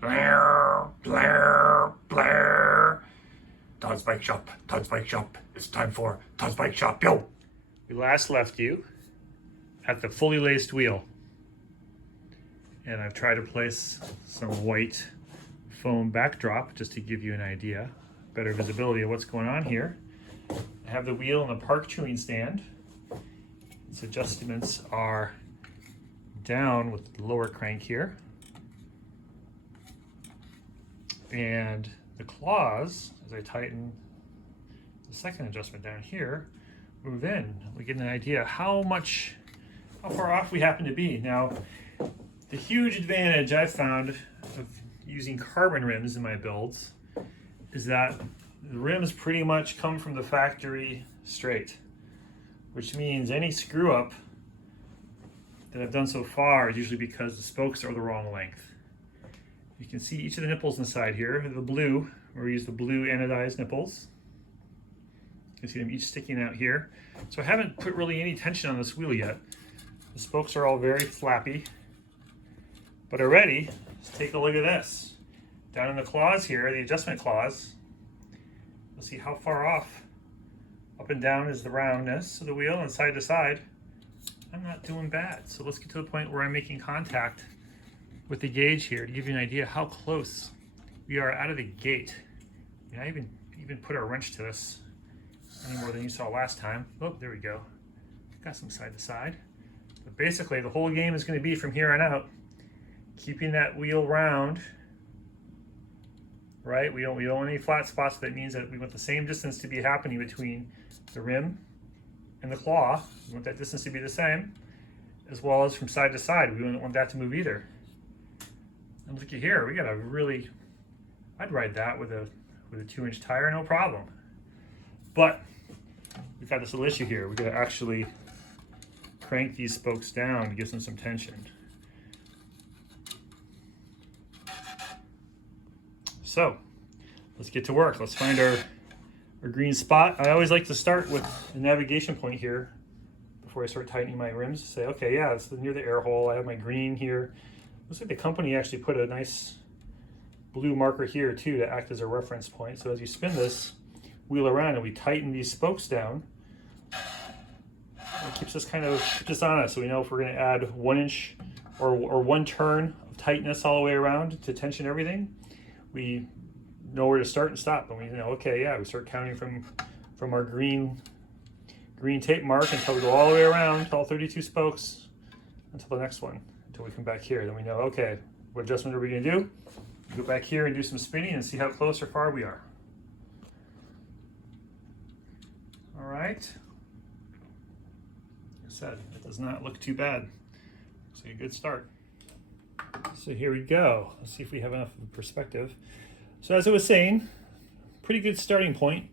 Blair, Blair, Blair. Todd's Bike Shop, Todd's Bike Shop. It's time for Todd's Bike Shop, yo! We last left you at the fully laced wheel. And I've tried to place some white foam backdrop just to give you an idea, better visibility of what's going on here. I have the wheel in the park chewing stand. Its adjustments are down with the lower crank here. And the claws, as I tighten the second adjustment down here, move in. We get an idea how far off we happen to be. Now, the huge advantage I've found of using carbon rims in my builds is that the rims pretty much come from the factory straight, which means any screw up that I've done so far is usually because the spokes are the wrong length. You can see each of the nipples inside here, the blue, where we use the blue anodized nipples. You can see them each sticking out here. So I haven't put really any tension on this wheel yet. The spokes are all very flappy. But already, let's take a look at this. Down in the claws here, the adjustment claws, you'll see how far off up and down is the roundness of the wheel and side to side. I'm not doing bad. So let's get to the point where I'm making contact with the gauge here to give you an idea how close we are out of the gate. I even put a wrench to this any more than you saw last time. Oh, there we go. Got some side to side. But basically, the whole game is going to be from here on out, keeping that wheel round, right? We don't want any flat spots. That means that we want the same distance to be happening between the rim and the claw. We want that distance to be the same, as well as from side to side. We don't want that to move either. And look at here, we got a really, I'd ride that with a 2-inch tire, no problem. But we've got this little issue here. We're gonna actually crank these spokes down to give them some tension. So let's get to work. Let's find our green spot. I always like to start with a navigation point here before I start tightening my rims. Say, okay, yeah, it's near the air hole. I have my green here. Looks like the company actually put a nice blue marker here too to act as a reference point. So as you spin this wheel around and we tighten these spokes down, it keeps us honest. So we know if we're going to add 1 inch or 1 turn of tightness all the way around to tension everything, we know where to start and stop. And we know, okay, yeah, we start counting from our green tape mark until we go all the way around to all 32 spokes until the next one, until we come back here. Then we know, okay, what adjustment are we going to do? Go back here and do some spinning and see how close or far we are. All right. Like I said, it does not look too bad. Looks like a good start. So here we go. Let's see if we have enough of a perspective. So as I was saying, pretty good starting point.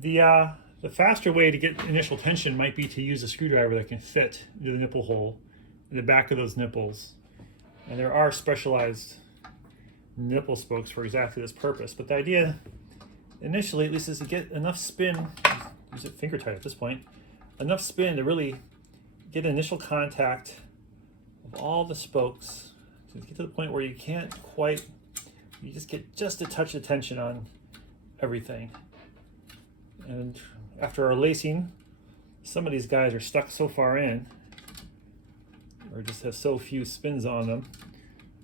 The faster way to get initial tension might be to use a screwdriver that can fit into the nipple hole in the back of those nipples. And there are specialized nipple spokes for exactly this purpose. But the idea initially, at least, is to get enough spin, use it finger tight at this point, enough spin to really get initial contact of all the spokes to get to the point where you can't quite, you just get just a touch of tension on everything. And after our lacing, some of these guys are stuck so far in, or just have so few spins on them,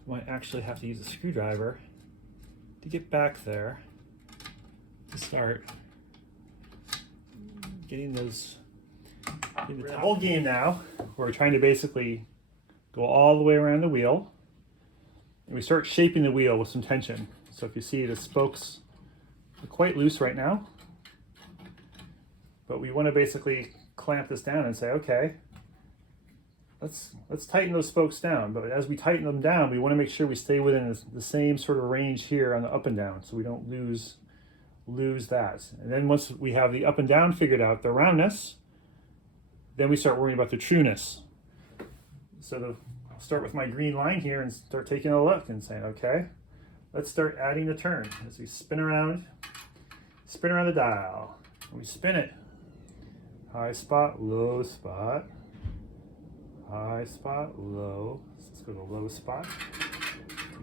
you might actually have to use a screwdriver to get back there to start getting those. The whole game now, we're trying to basically go all the way around the wheel, and we start shaping the wheel with some tension. So if you see, the spokes are quite loose right now, but we want to basically clamp this down and say, okay, let's tighten those spokes down. But as we tighten them down, we want to make sure we stay within the same sort of range here on the up and down, so we don't lose that. And then once we have the up and down figured out, the roundness, then we start worrying about the trueness. So I'll start with my green line here and start taking a look and saying, okay, let's start adding the turn as we spin around the dial. And we spin it. High spot, low spot, high spot, low. Let's go to low spot.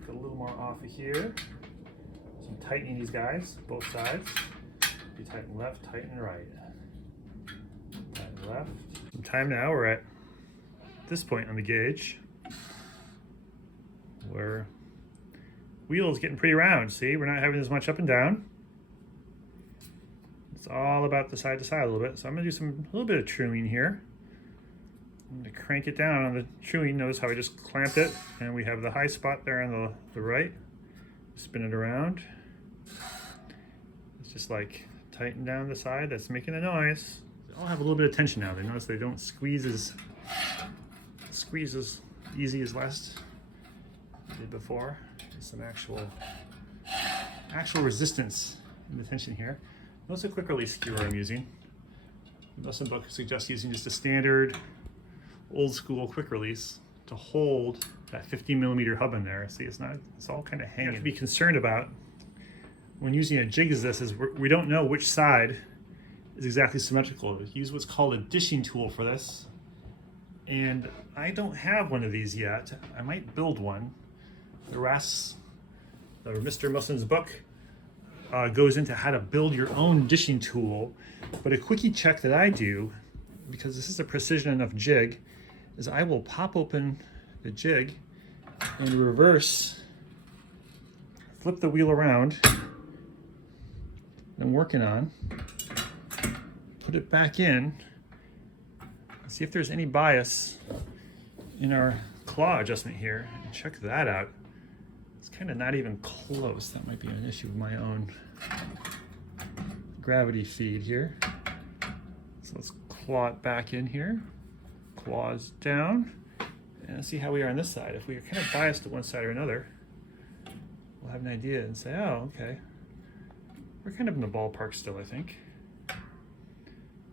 a little more off of here. So I'm tightening these guys, both sides. You tighten left, tighten right. Tighten left. Some time now, we're at this point on the gauge where wheel is getting pretty round. See, we're not having as much up and down. It's all about the side to side a little bit. So I'm gonna do a little bit of truing here. I'm gonna crank it down on the truing. Notice how I just clamped it, and we have the high spot there on the right. Spin it around. It's just like tighten down the side that's making a noise. They all have a little bit of tension now. They notice they don't squeeze as easy as last did before. There's some actual resistance in the tension here. Notice a quick release skewer I'm using. The Muslim book suggests using just a standard old school quick release to hold that 50mm hub in there. See, it's all kind of hanging. You have to be concerned about when using a jig as this is we don't know which side is exactly symmetrical. Use what's called a dishing tool for this. And I don't have one of these yet. I might build one. Mr. Muslim's book goes into how to build your own dishing tool. But a quickie check that I do, because this is a precision enough jig, is I will pop open the jig and reverse, flip the wheel around that I'm working on, put it back in, see if there's any bias in our claw adjustment here, and check that out. It's kind of not even close. That might be an issue with my own gravity feed here. So let's claw it back in here, claws down, and see how we are on this side. If we are kind of biased to one side or another, we'll have an idea and say, oh, okay, we're kind of in the ballpark still, I think.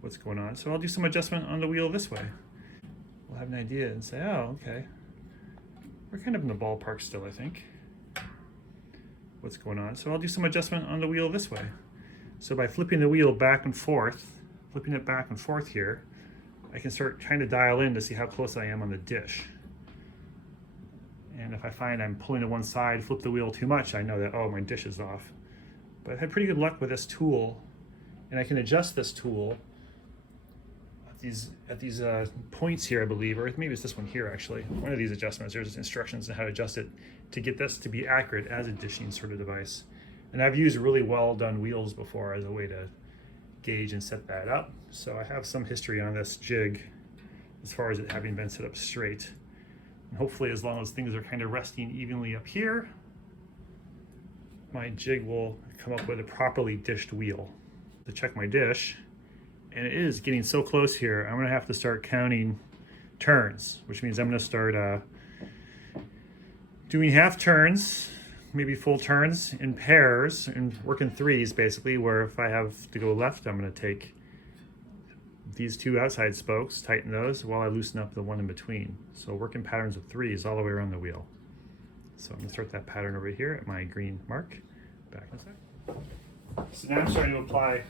What's going on? So I'll do some adjustment on the wheel this way. We'll have an idea and say, oh, okay, we're kind of in the ballpark still, I think. What's going on? So I'll do some adjustment on the wheel this way. So by flipping the wheel back and forth, flipping it back and forth here, I can start trying to dial in to see how close I am on the dish. And if I find I'm pulling to one side, flip the wheel too much, I know that, oh, my dish is off. But I've had pretty good luck with this tool, and I can adjust this tool at these points here, I believe, or maybe it's this one here actually. One of these adjustments, there's instructions on how to adjust it to get this to be accurate as a dishing sort of device. And I've used really well done wheels before as a way to gauge and set that up. So I have some history on this jig as far as it having been set up straight. And hopefully, as long as things are kind of resting evenly up here, my jig will come up with a properly dished wheel. To check my dish, and it is getting so close here, I'm gonna have to start counting turns, which means I'm gonna start doing half turns, maybe full turns in pairs, and working threes basically, where if I have to go left, I'm gonna take these two outside spokes, tighten those while I loosen up the one in between. So working patterns of threes all the way around the wheel. So I'm gonna start that pattern over here at my green mark. Back in a sec. So now I'm starting to apply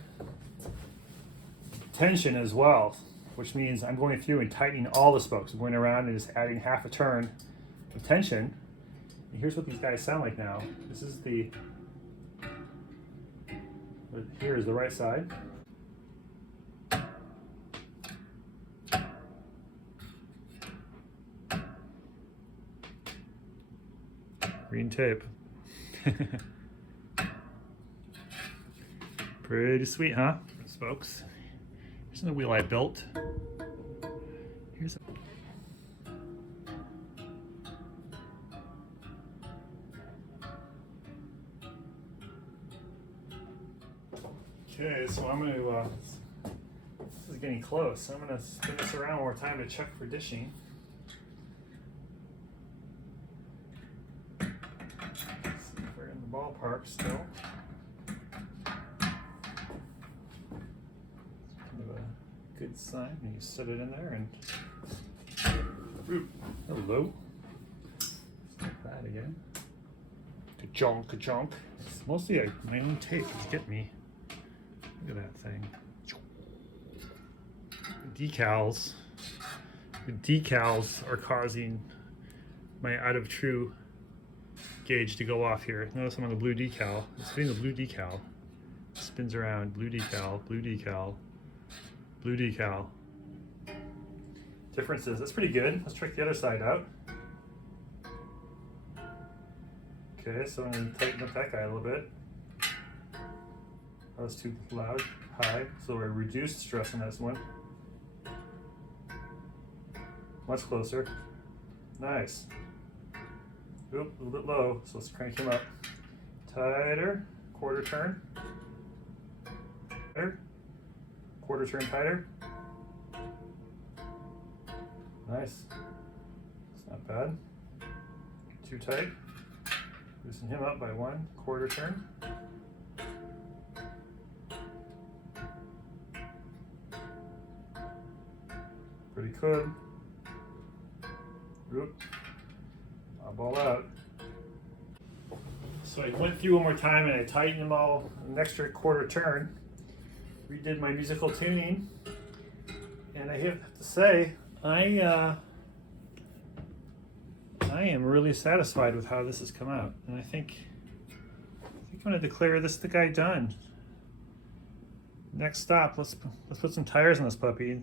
tension as well, which means I'm going through and tightening all the spokes. I'm going around and just adding half a turn of tension. And here's what these guys sound like now. This is here is the right side. Green tape. Pretty sweet, huh? Spokes. Here's the wheel I built. Here's okay, so I'm going to, this is getting close. I'm going to spin this around one more time to check for dishing. See if we're in the ballpark still. Good sign, and you set it in there and hello. Start that again. Ka-chonk, ka-chonk. It's mostly my own tape. It's getting me. Look at that thing. The decals are causing my out of true gauge to go off here. Notice I'm on the blue decal. It's hitting the blue decal. Spins around, blue decal, blue decal, blue decal. Differences, that's pretty good. Let's check the other side out. Okay, so I'm going to tighten up that guy a little bit. That was too loud, high. So we reduced stress on this one. Much closer. Nice. Oop, a little bit low, so let's crank him up. Tighter, quarter turn. Tighter, quarter turn tighter. Nice. It's not bad. Too tight. Loosen him up by 1 quarter turn. Pretty good. Oop. I'll ball out. So I went through one more time and I tightened them all an extra quarter turn. Redid my musical tuning. And I have to say, I am really satisfied with how this has come out. And I think I'm going to declare this the guy done. Next stop, let's put some tires on this puppy.